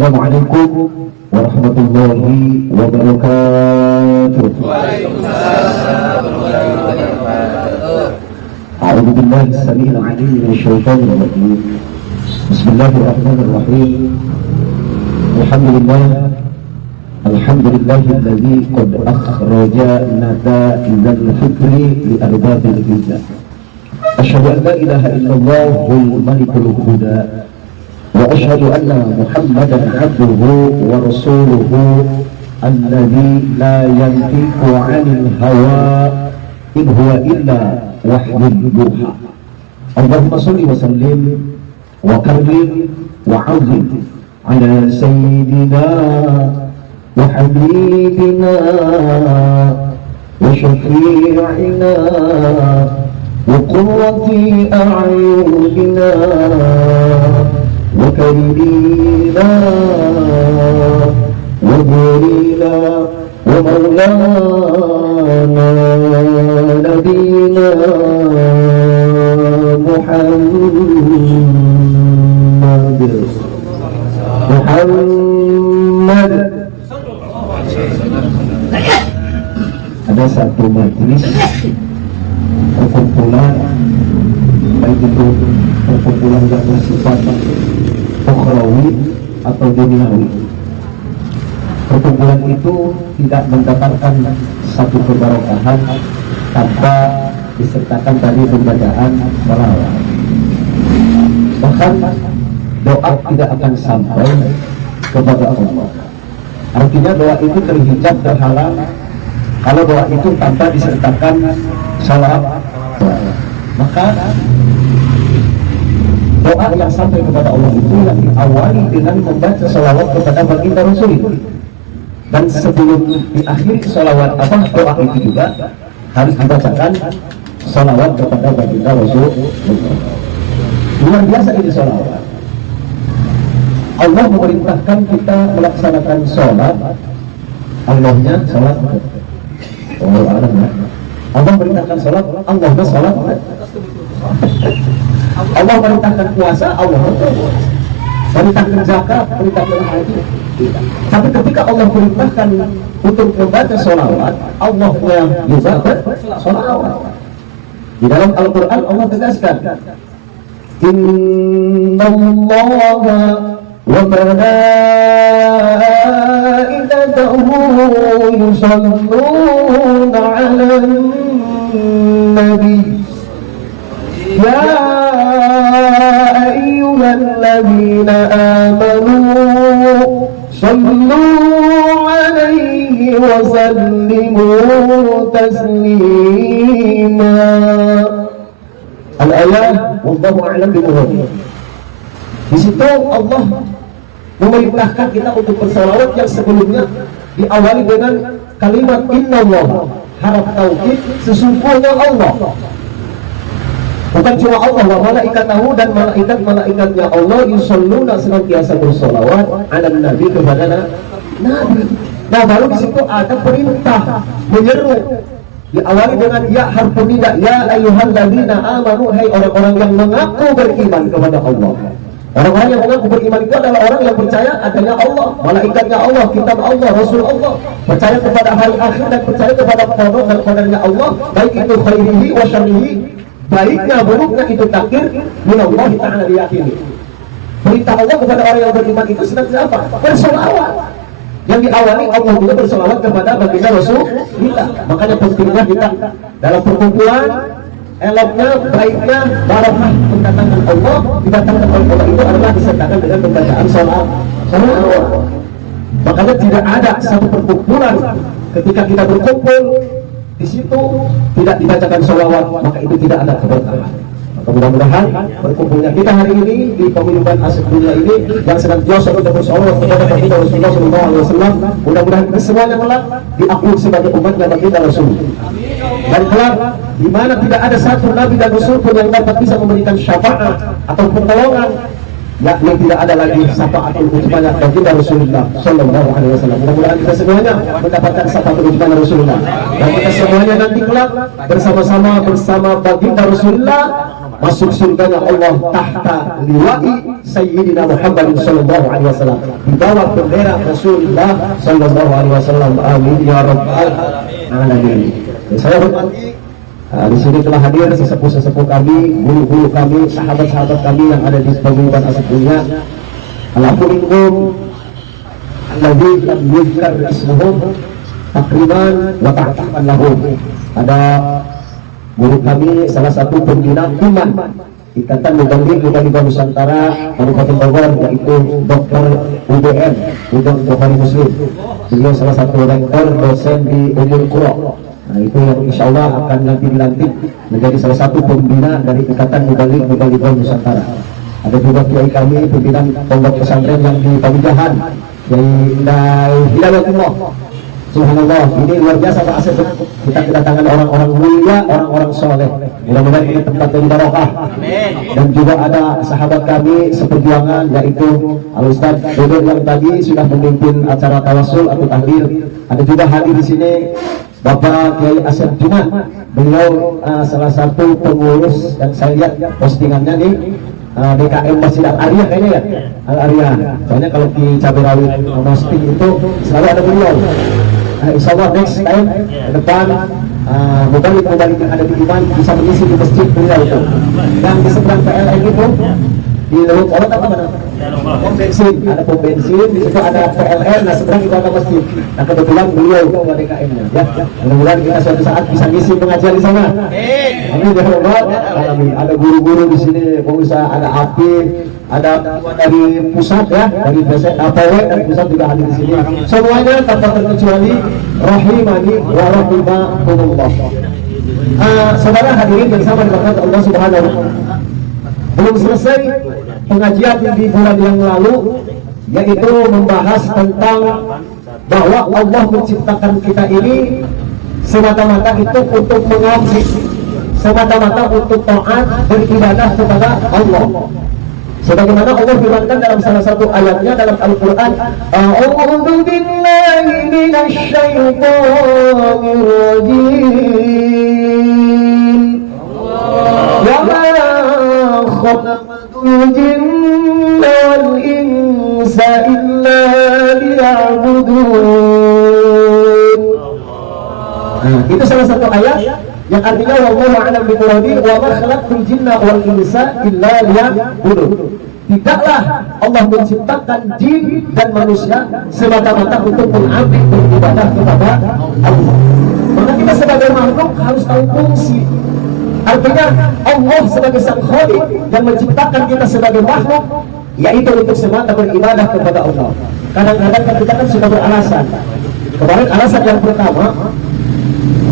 Assalamualaikum warahmatullahi wabarakatuh. Waalaikumsalam warahmatullahi wabarakatuh. A'udzu billahi as-sami'il 'alim minasy syaithanir rajim. Bismillahirrahmanirrahim. Alhamdulillahilladzi qad akhraja nata'ijal fikri li arbabil hijab. Asyhadu an la ilaha illallahul malikul huda wa asyhadu anna Muhammadan 'abduhu wa rasuluhu alladzi la yantiqu 'anil hawa in huwa illa wahyun yuha. Allahumma shalli wa sallim wa karrim wa 'azzim ala sayyidina wa habibina wa syafi'ina wa qurrati a'yunina وكريمنا وجليلا ومولانا نبينا محمد. Ada satu majelis perkumpulan, baik itu perkumpulan yang bersifat ukhrawi atau duniawi. Perkumpulan itu tidak mendapatkan satu keberkahan tanpa disertakan dari pembacaan shalawat. Bahkan doa tidak akan sampai kepada Allah. Artinya doa itu terhijab, terhalang kalau doa itu tanpa disertakan shalawat. Maka doa yang sampai kepada Allah itu yang diawali dengan membaca sholawat kepada baginda Rasul. Dan sebelum diakhiri sholawat doa itu juga harus dibacakan sholawat kepada baginda Rasul. Luar biasa ini sholawat. Allah memerintahkan kita melaksanakan sholat. Allahnya sholat. Allah merintahkan sholat. Allahnya sholat. Allah merintahkan puasa, Allah merintahkan zakat, merintahkan haji. Tapi ketika Allah merintahkan untuk membaca sholawat, Allahnya juga bersholawat. Di dalam Al-Quran Allah tegaskan, Innallaha wa malaikatahu yusalluna 'alan nabi. Ya ayyuhalladzina amanu sallu 'alaihi wa sallimu taslima. Al-ayat wallahu a'lam bimurad. Di situ Allah memerintahkan kita untuk bersalawat yang sebelumnya diawali dengan kalimat innallaha, harap taukid sesungguhnya Allah. Bukan cuma Allah, wa malaikatahu, dan malaikat-malaikatnya Allah yusalluna senantiasa bersolawat ala nabi, kepada nabi. Nah baru di situ ada perintah menyeru, diawali dengan ya harfu nida, ya ayyuhalladzina amanu, hai orang-orang yang mengaku beriman kepada Allah. Orang-orang yang mengaku beriman itu adalah orang yang percaya adanya Allah, malaikatnya Allah, kitab Allah, Rasul Allah, percaya kepada hari akhir dan percaya kepada qada dan qadarnya Allah, baik itu khairihi wa syarrihi, baiknya buruknya itu takdir minallahi ta'ala diyakini. Perintah Allah kepada orang yang beriman itu senantiasa apa? Bersolawat. Yang diawali Allah juga bersolawat kepada baginda Rasulullah. Makanya pentingnya kita dalam perkumpulan, eloknya, baiknya, barakah mendatangkan Allah, didatangkan oleh Allah itu adalah disertakan dengan pembacaan sholawat. Makanya tidak ada satu perkumpulan ketika kita berkumpul di situ tidak dibacakan sholawat, maka itu tidak ada keberkahan. Maka mudah-mudahan berkumpulnya kita hari ini di pemilihan asyik dunia ini yang senantiasa untuk bersolawat kepada baginda Rasulullah SAW, mudah-mudahan kita semuanya kelak diakui sebagai umatnya baginda Rasul. Dan kelak di mana tidak ada satu nabi dan rasul pun yang dapat bisa memberikan syafaat atau pertolongan, yakni tidak ada lagi syafaatul uzma baginda Rasulullah sallallahu alaihi wasallam. Mudah-mudahan kita semuanya mendapatkan syafaatul uzma Rasulullah, dan kita semuanya nanti kelak bersama-sama bersama baginda Rasulullah masuk surganya Allah tahta liwa'i Sayyidina Muhammad sallallahu alaihi wasallam, di bawah bendera Rasulullah sallallahu alaihi wasallam. Amin ya rabbal alamin. Saya hormati di sini telah hadir sesepuh-sesepuh kami, guru-guru kami, sahabat-sahabat kami yang ada di paguyuban asal dunia. Alhamdulillah alladzi lam yuzkar ismuhum takriman wa ta'tifan lahum. Ada guru kami, salah satu pembina iman Ikatan Muballigh Muballighah Nusantara Kabupaten Bogor, yaitu Dr. UBM Udang Bukhari Muslim. Beliau salah satu rektor dosen di Ummul Qura. Nah, itu yang insya Allah akan nanti dilantik menjadi salah satu pembina dari Ikatan Muballigh Muballighah Nusantara. Ada juga kiai kami pimpinan pondok pesantren yang di Pamijahan, Kiai Hidayatullah. Subhanallah, ini luar biasa Pak Asep. Kita kedatangan orang-orang mulia, orang-orang soleh. Mudah-mudahan ini tempat yang barokah. Dan juga ada sahabat kami seperjuangan, yaitu Al-Ustaz Dodo yang tadi sudah memimpin acara tawasul atau tahlil. Ada juga hadir di sini Bapak Kiai Asep Jumat. Beliau salah satu pengurus yang saya lihat postingannya nih, DKM Masjid Al-Ariyah kayaknya ya, Al-Ariyah. Soalnya kalau di cabai rawit posting itu selalu ada beliau. Insya Allah next time ke depan Muballigh yang ada di Iman bisa mengisi di masjid beliau itu. Dan di seberang PLN itu di Lewuk Kolot apa mana? Pom bensin, ada pom bensin, di situ ada PLN, nah seberang itu ada masjid. Nah kebetulan beliau itu DKM-nya. Ya, mudah-mudahan kita suatu saat bisa ngisi pengajian di sana. Amin ya rabbal alamin. Ada guru-guru di sini, pengusaha, ada API, ada dari pusat ya, dari PW dan pusat juga hadir di sini. Semuanya tanpa terkecuali rahimani wa rahimakumullah. Saudara hadirin yang sama dirahmati Allah Subhanahu wa taala. Belum selesai pengajian di bulan yang lalu, yaitu membahas tentang bahwa Allah menciptakan kita ini semata-mata itu untuk mengabdi, semata-mata untuk taat beribadah kepada Allah. Sebagaimana Allah firmankan dalam salah satu ayatnya dalam Al-Quran, A'udzu billahi minasy syaithanir rajim. Wa ma khalaqtul jinna wal insa illa liya'budun. Itu salah satu ayat yang artinya wallahu a'lam bimuradihi wa ma khalaqtul jinna wal insa illa liya'budun. Tidaklah Allah menciptakan jin dan manusia semata-mata untuk mengabdi beribadah kepada Allah. Maka kita sebagai makhluk harus tahu fungsi. Artinya Allah sebagai sang khaliq yang menciptakan kita sebagai makhluk, yaitu untuk semata beribadah kepada Allah. Kadang-kadang kita kan sudah beralasan. Kemarin alasan yang pertama,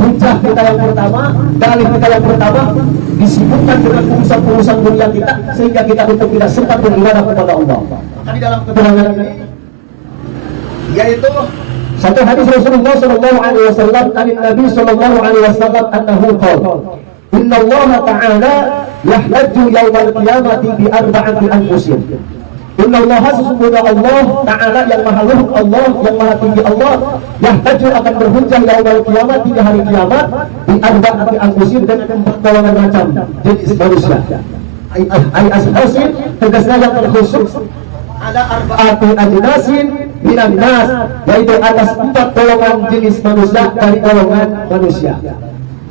hujah kita yang pertama, dalih kita yang pertama disibukkan dengan urusan-urusan dunia kita, sehingga kita untuk tidak sempat beribadah kepada Allah. Maka di dalam keterangan ini, yaitu satu hadis Rasulullah sallallahu alaihi wasallam dari Nabi sallallahu alaihi wasallam annahu qala, Inna Allah Ta'ala yahlaju yawmal qiyamati bi arba'ati anfusin. Inna Allah, sesungguhnya Allah Ta'ala yang maha luhur, Allah yang maha tinggi Allah, yahlaju akan berhujjah yawmal qiyamah di hari kiamat bi arba'ati anfusin, dan 4 golongan macam jenis manusia. Ai ashasin, tegasnya yang terkhusus ada arba'ati ajnasin minan nas, yaitu atas 4 golongan jenis manusia dari golongan manusia.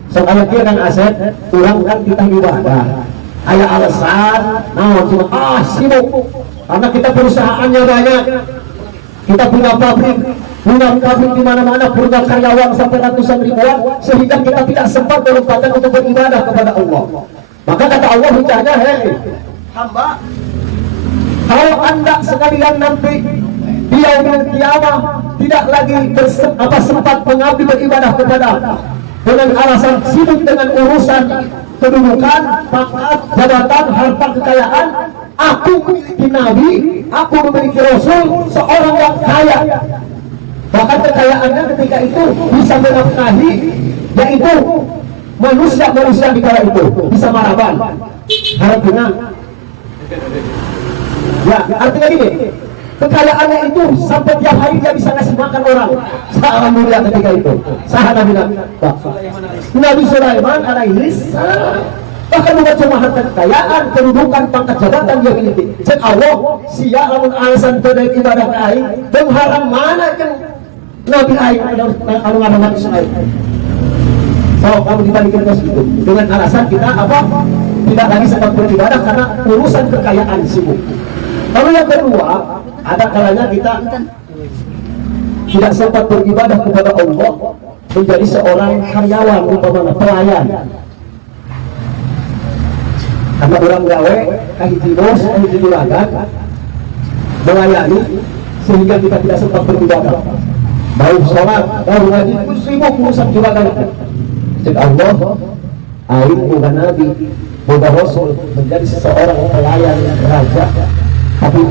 Soalnya dia kan aset, orang kan kita ibadah. Ada alasan, nah cuma sibuk. Karena kita perusahaannya banyak, kita punya pabrik di mana-mana, punya karyawan sampai ratusan ribuan, sehingga kita tidak sempat berempatan untuk beribadah kepada Allah. Maka kata Allah hujahnya, hei hamba, kalau anda sekalian nanti di yaumul qiyamah tidak lagi sempat mengabdi beribadah kepada dengan alasan sibuk dengan urusan kedudukan, pangkat, jabatan, harta kekayaan, aku memiliki nabi, aku memiliki rasul, seorang yang kaya, bahkan kekayaannya ketika itu bisa menafkahi, yaitu manusia di kala itu bisa maraban. Artinya, ya artinya gini, kekayaannya itu sampai tiap hari dia bisa ngasih makan orang. Salam mulia ketika itu. Sahabat Nabi Sulaiman alaihi salam. bahkan bukan cuma harta kekayaan, kedudukan, pangkat jabatan dia miliki. Cek Allah, sia lamun alasan terdaik ibadah ke aing, dan haram mana yang Nabi aing kalau ngaran Nabi Sulaim. So, kamu dibalikin ke situ dengan alasan kita apa? Tidak lagi sempat beribadah karena urusan kekayaan sibuk. Kalau yang kedua, ada kalanya kita tidak sempat beribadah kepada Allah, menjadi seorang karyawan, umpamanya pelayan. Karena orang gawe, kahiji bos, kahiji juragan, melayani, sehingga kita tidak sempat beribadah. Baik sholat, baru ngaji, sibuk urusan juragan. Cek Allah, aing bukan nabi, bukan rasul, menjadi seseorang pelayan raja, tapi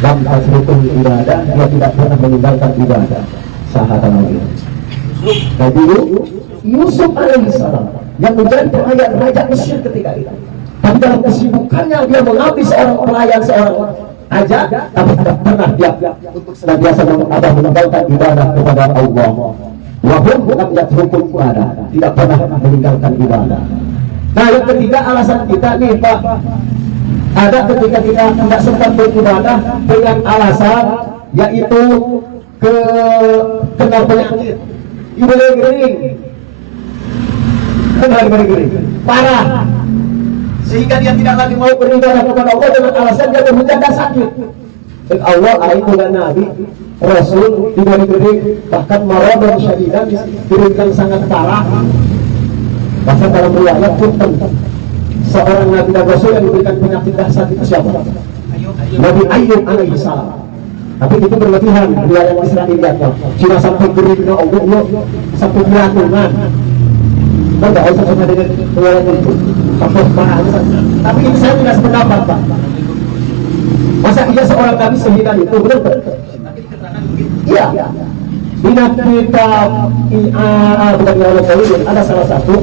lam tasrukun ibadah, dia tidak pernah meninggalkan ibadah. Sahabat Nabi Nabi Yusuf alaihissalam yang menjadi pelayan raja Mesir ketika itu, tapi dalam kesibukannya dia mengabdi seorang pelayan, seorang raja, tapi tidak pernah dia untuk senantiasa meninggalkan ibadah kepada Allah. Wahum lam yatrukun ibadah, tidak pernah meninggalkan ibadah. Nah, yang ketiga alasan kita nih Pak, ada ketika kita tidak sempat beribadah dengan alasan yaitu kena penyakit, ibadah gering, parah, sehingga dia tidak lagi mau beribadah kepada Allah dengan alasan dia menjaga sakit. Dan Allah aing bukan nabi, rasul, ibadah gering, bahkan maradun syadidan, gering yang sangat parah. Bahkan dalam riwayat pun seorang nabi dan rasul yang diberikan penyakit dahsyat itu siapa? Nabi Ayub alaihissalam. Tapi itu berlebihan, riwayat Israiliyatnya. Cuma sampai geringnya Allah, sampai kelatungan. Kan nggak usah sama dengan riwayat itu. Tapi ini saya tidak sependapat Pak. Masa iya seorang nabi sehingga itu benar? Iya. Di kitab bukan Allah Taala ada salah satu.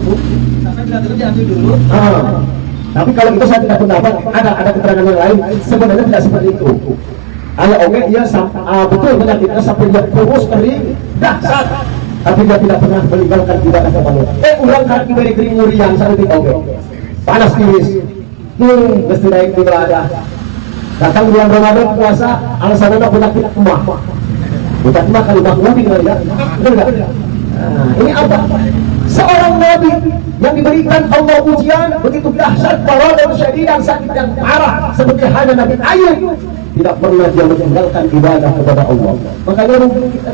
Tapi kalau itu saya tidak pendapat, ada keterangan yang lain. Sebenarnya tidak seperti itu. Ayah oke, ia betul penyakitnya sampai dia kurus kering, dahsyat, tapi dia tidak pernah meninggalkan ibadah kepada Allah. Ulang kaki dari kering murian saat itu oke, panas tiris, mesti naik ibadah. Datang bulan Ramadan puasa, alasannya penyakit emah. Bukan emah kali mah muding kali ya, benar nggak? Ini apa? Seorang nabi yang diberikan Allah ujian begitu dahsyat, dan syadid dan sakit yang parah seperti hanya Nabi Ayub, tidak pernah dia meninggalkan ibadah kepada Allah. Makanya mungkin kita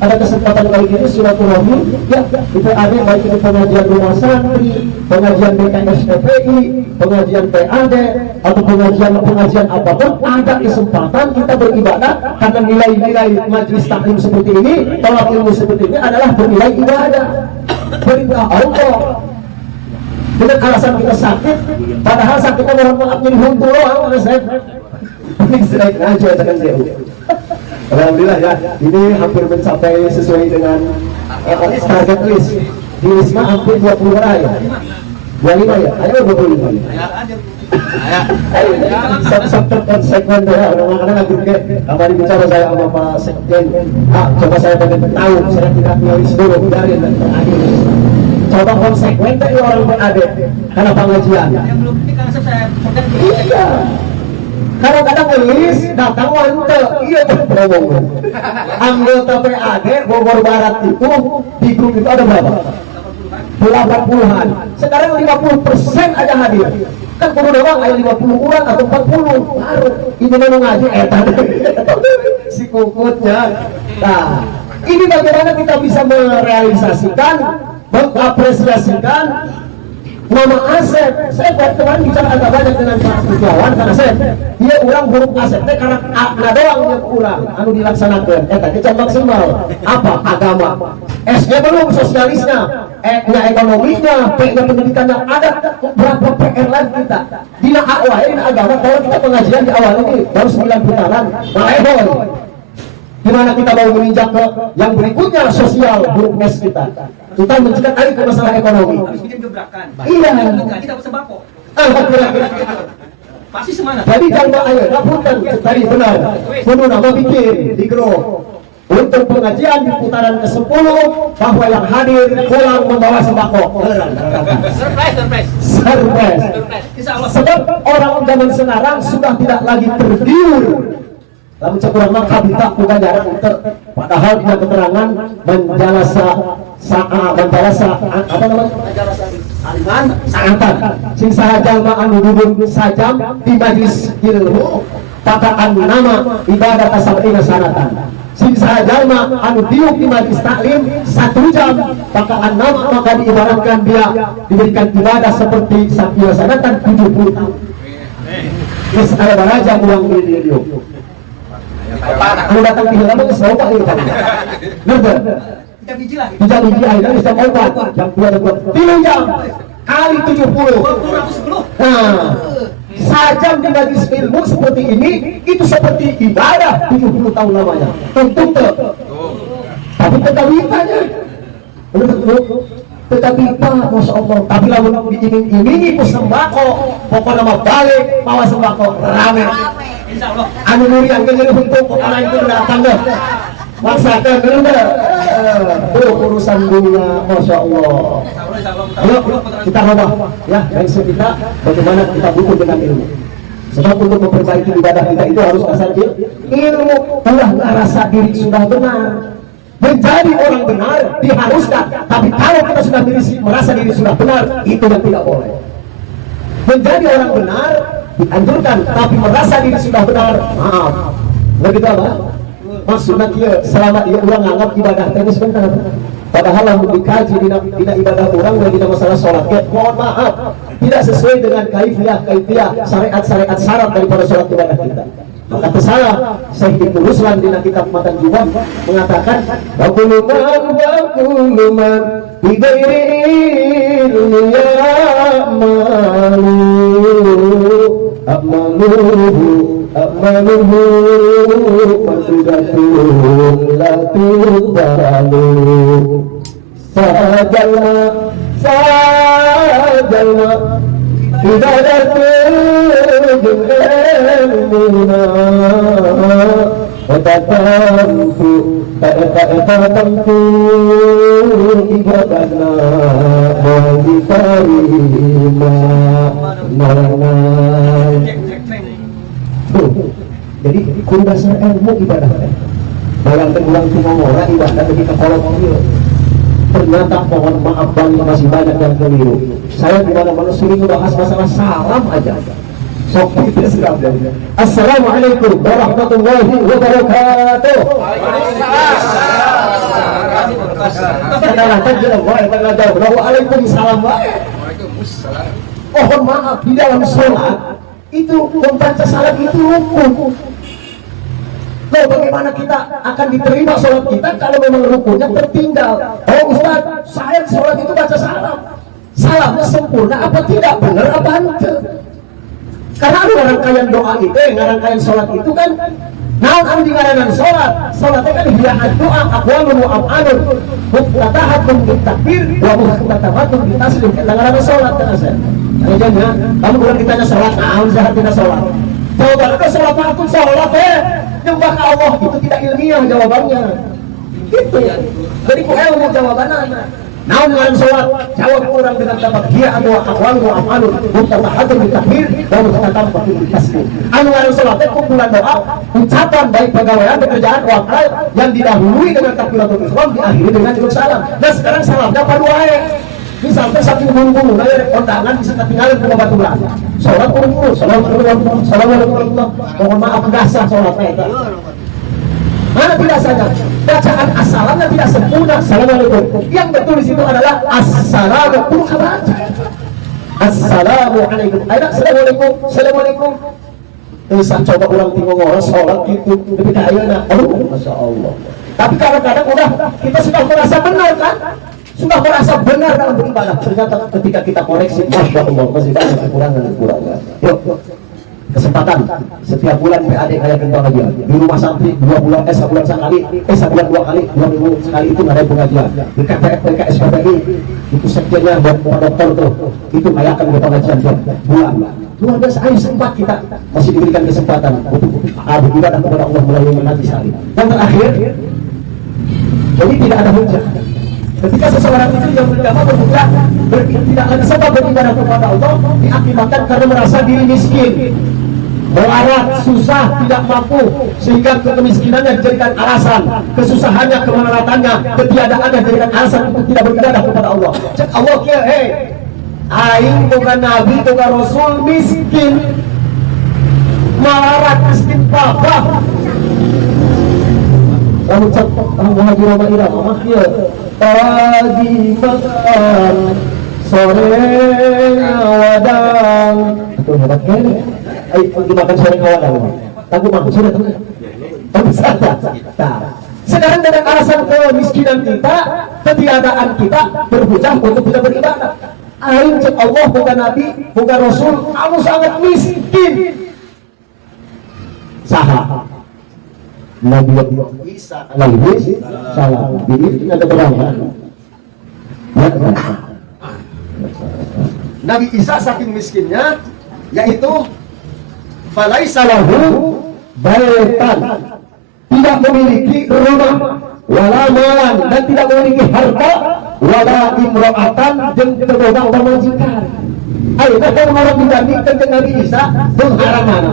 ada kesempatan kali ini silaturahmi ya, kita ada baik itu pengajian rumah santri, pengajian BKSPPI, pengajian PAD atau pengajian apapun, ada kesempatan kita beribadah karena nilai-nilai majelis taklim seperti ini, tolak ilmu seperti ini adalah bernilai ibadah, perintah Allah. Dengan alasan kita sakit, padahal sakitnya mohon maaf jadi huntu doang, saya selain aja dengan jauh. Alhamdulillah ya, ini hampir mencapai sesuai dengan target list. Di Wisma hampir 20 orang ya. 25 ya, ayo 25. Ayo, satu segmen ya, orang-orang lagi ke kemarin bicara saya sama Pak Sekjen. Coba saya pengen tahu, saya tidak nulis dulu, biarin dan terakhir. Coba konsekuen dari orang berada karena pengajian. Yang belum ini karena saya iya. Kadang-kadang nulis datang wante, iya promo. Anggota PAD Bogor Barat itu di grup itu ada berapa? 80-an. Sekarang 50% aja hadir. Kan kudu doang ayo 50 orang atau 40. Baru ini mau ngaji tadi. Si kukutnya. Nah, ini bagaimana kita bisa merealisasikan, mengapresiasikan nama Asep. Saya kemarin bicara agak banyak dengan Pak Setiawan karena dia orang huruf Asep karena ada doang yang kurang anu dilaksanakan. Tadi can maksimal apa agama, S-nya belum sosialisnya, E-nya ekonominya, P-nya pendidikannya, ada berapa PR lagi kita dina awal ini agama. Kalau kita pengajian di awal ini baru 9 putaran maleboy. Gimana kita mau menginjak ke yang berikutnya sosial buruk mes kita mencegah tadi ke masalah ekonomi. Harus bikin gebrakan. Iya. Kita dapat sembako. Pasti semangat. Jadi kalau ayo laporkan tadi benar. Kudu nama bikin di grup. untuk pengajian di putaran ke-10 bahwa yang hadir pulang membawa sembako. Surprise. Sebab orang zaman sekarang sudah tidak lagi tergiur. Lalu cekurang maka kita bukan jarak untuk padahal dia keterangan menjalasa apa namanya aliman sangatan sing sahaja anu duduk sajam di majlis ilmu tataan nama ibadah tasabina sanatan sing sahaja anu diuk di majlis taklim 1 jam takaan nama maka diibaratkan dia diberikan ibadah seperti sabina sanatan 70 tahun. Terus ada baraja uang video kalau datang di dalam itu obat itu kan bener tidak biji akhirnya bisa obat jam 2 jam kali 70 nah sajam di majlis ilmu seperti ini itu seperti ibadah 70 tahun lamanya tentu tapi tetapitanya tetapi Masya Allah tapi lalu diiming-imingi ku sembako pokoknya mau balik bawa sembako rame anu muriang ke jadi untuk orang itu datang deh maksakan bener tuh urusan dunia Masya Allah. Ayo kita ngomong ya dari kita bagaimana kita butuh dengan ilmu sebab untuk memperbaiki ibadah kita itu harus asal ilmu udah ngerasa diri sudah benar menjadi orang benar diharuskan tapi kalau kita sudah merasa diri sudah benar itu yang tidak boleh. Menjadi orang benar dianjurkan tapi merasa diri sudah benar maaf begitu apa maksudnya dia selama dia orang anggap ibadah teknis benar padahal yang dikaji tidak ibadah orang dan tidak masalah sholat ya mohon maaf tidak sesuai dengan kaifiah syariat syarat daripada sholat ibadah kita. Maka tersalah Syekh Ibnu Ruslan di kitab Matan Jumat mengatakan bakuluman bigairi amaluhu masudatun latu baralu sajalma ibadatun ilmuna watatamku ta'etamku ibadana mawditarima mangan jadi kun dasar ilmu ibadah bayangkan ulang tumangora ibadah ketika kolot ternyata mohon maaf banyak masih banyak yang keliru. Saya di mana-mana sering membahas masalah salam aja. Sok kita serap. Assalamualaikum warahmatullahi wabarakatuh. Waalaikumsalam. Mohon maaf di dalam sholat itu membaca salam itu rukun. Loh, bagaimana kita akan diterima sholat kita kalau memang rukunnya tertinggal? Oh Ustaz, saya sholat itu baca salam. Salamnya sempurna apa tidak? Benar apa ente? Karena ada rangkaian doa itu, rangkaian sholat itu kan naon anu di ngaranna sholat. Sholatnya kan hidangan doa, aqwalun wa af'alun. Muftatahatun bitakbir wa muftatahatun bitaslim. Kita ngaranna sholat kan Ustaz. Akhirnya kamu bukan ditanya sholat, naon zahat kita sholat. Jawabannya kan sholat aku sholat nyembah ke Allah itu tidak ilmiah jawabannya. Gitu. Jadi ku ilmu jawabannya. Naon ngaran sholat jawab orang dengan dapat dia atau aqwal wa af'alun mutatahatun bitakbir wa mutatahatun bitaslim. Anu ngaran sholat teh kumpulan doa, ucapan baik pegawaian pekerjaan wakil yang didahului dengan takbiratul ihram diakhiri dengan cukup salam. Nah sekarang salamnya padu wae. Misalnya saking buru-buru, naya kondangan bisa ketinggalan ke batu belah. Sholat buru-buru, Assalamualaikum, mohon maaf dasar sholat mereka. Mana tidak saja bacaan assalamnya tidak sempurna. Assalamualaikum. Yang betul di situ adalah assalamualaikum. Assalamualaikum. Assalamualaikum. Saya coba ulang tinggal orang sholat gitu, lebih kaya Masya Allah. Tapi kadang-kadang udah kita sudah merasa benar kan? Sudah merasa benar dalam beribadah, ternyata ketika kita koreksi, Masya Allah, masih banyak kekurangan. Yuk, kesempatan setiap bulan PAD kayak pengajian di rumah santri 2 bulan, sebulan sekali, sebulan 2 kali, 2 minggu sekali itu ada pengajian. Di KPF PKS PPI itu sekjennya buat dokter tuh, itu kayak akan buat pengajian bulan. Luar biasa, ayo sempat kita masih diberikan kesempatan untuk beribadah kepada Allah melalui nanti sekali. Dan terakhir, Jadi tidak ada hujah. Ketika seseorang itu yang beragama berhujah, tidak lagi sebab beribadah kepada Allah, diakibatkan karena merasa diri miskin, melarat, susah, tidak mampu, sehingga kemiskinannya dijadikan alasan, kesusahannya, kemelaratannya, ketiadaannya dijadikan alasan untuk tidak beribadah kepada Allah. Cek Allah kia, aing bukan nabi, bukan rasul, miskin, melarat, miskin papa. Lalu cek Muhajir Ramairah, maknya pagi makan, sorenya wadang. Itu hebat kali. Ayo dimakan sore kawan. Tapi mampu sudah tuh. Tapi saja. Sekarang dengan alasan kemiskinan kita, ketiadaan kita, berhujah untuk tidak beribadah. Aing cek Allah bukan nabi, bukan rasul, kamu sangat miskin. Saha. Nabi Isa alaihi salam. Jadi ada berapa? Nabi Isa saking miskinnya, yaitu falaisa lahu baitan, tidak memiliki rumah, wala malan, dan tidak memiliki harta, wala imro'atan, dan kedua pemajikan. Ayo kita orang dibandingkan dengan Nabi Isa, mengharang mana?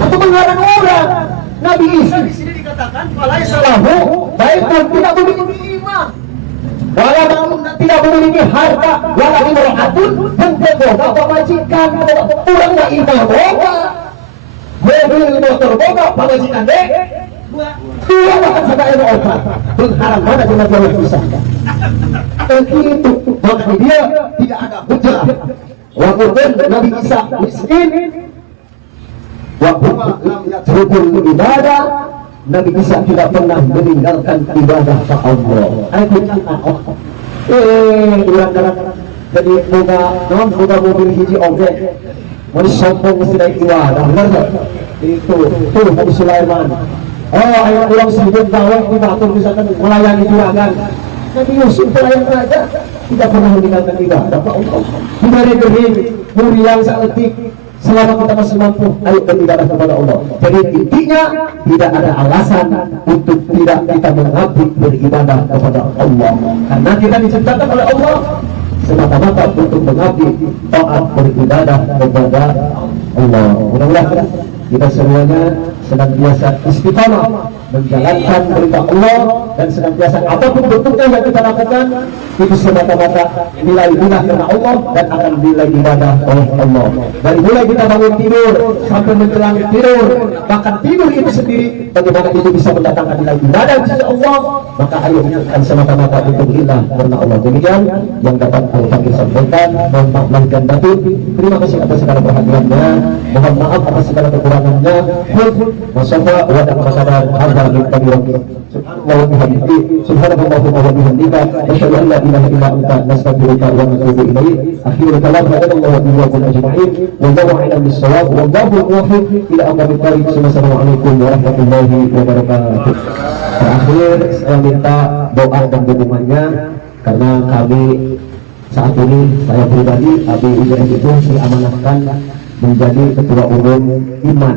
Atau mengharang orang? Nabi Isa di sini dikatakan falaisa lahu baitan, tidak memiliki imam, wala tidak memiliki harta, wala imro'atun, dan kedua pemajikan. Orang nggak imam boga, mobil motor boga, pemajikan deh dua bahkan sampai ada obat. Mengharang mana cuma Nabi Isa? Begitu, maka dia tidak ada hujah. Walaupun Nabi Isa miskin, waktu lam yatrukul ibadah, Nabi Isa tidak pernah meninggalkan ibadah ke Allah. Dalam jadi buka mobil hiji objek, mau sombong mesti naik ibadah, benar itu tuh Nabi Sulaiman. Oh, ayo ulang sibuk dakwah di batu misalkan melayani juragan. Nabi Yusuf pelayan raja tidak pernah meninggalkan ibadah ke Allah. Dari kering, muriang seetik, selama kita masih mampu, ayo beribadah kepada Allah. Jadi intinya tidak ada alasan untuk tidak kita mengabdi beribadah kepada Allah, karena kita diciptakan oleh Allah semata-mata untuk mengabdi taat beribadah kepada Allah. Mudah-mudahan kita semuanya senantiasa istiqamah menjalankan perintah Allah, dan senantiasa apapun bentuknya yang kita lakukan itu semata-mata nilai ibadah karena Allah dan akan nilai ibadah oleh Allah. Dari mulai kita bangun tidur sampai menjelang tidur, bahkan tidur itu sendiri, bagaimana itu bisa mendatangkan nilai ibadah di sisi Allah, maka ayo niatkan semata-mata untuk ibadah karena Allah. Demikian yang dapat kami sampaikan. Mohon maaf lahir dan batin. Terima kasih atas segala perhatiannya. Mohon maaf atas segala kekurangannya. Wassalamualaikum warahmatullahi wabarakatuh. Subhanallahumma wa bihamdika asyhadu an la ilaha illa anta nastaghfiruka wa natubu ilaik. Akhirul kalam hadallahu wa iyyakum ajma'in. Wallahu a'lam bis-shawab wallahu muwaffiq ila aqwamit thariq. Assalamualaikum warahmatullahi wabarakatuh. Terakhir saya minta doa dan dukungannya, karena kami saat ini, saya pribadi Abi Idris itu diamanahkan menjadi ketua umum Iman.